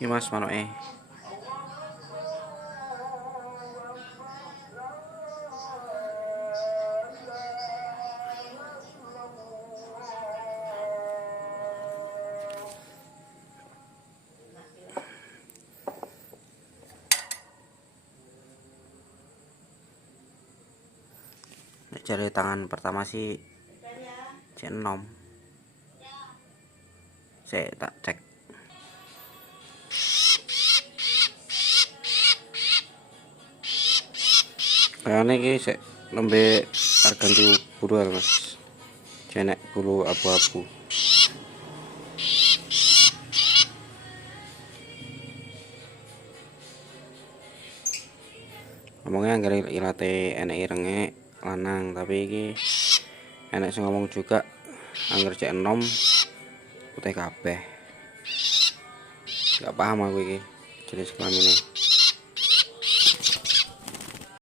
Iki Mas manuke. Nek jari tangan pertama sih C6. Saya tak cek. Kayaknya ini sih lembe ganti bulu Mas. Jenek bulu abu-abu. Ngomongnya anggere ilate enek irenge lanang, tapi iki enek sing ngomong juga angger cek enom putih kabeh. Gak paham aku iki jenis kelaminnya.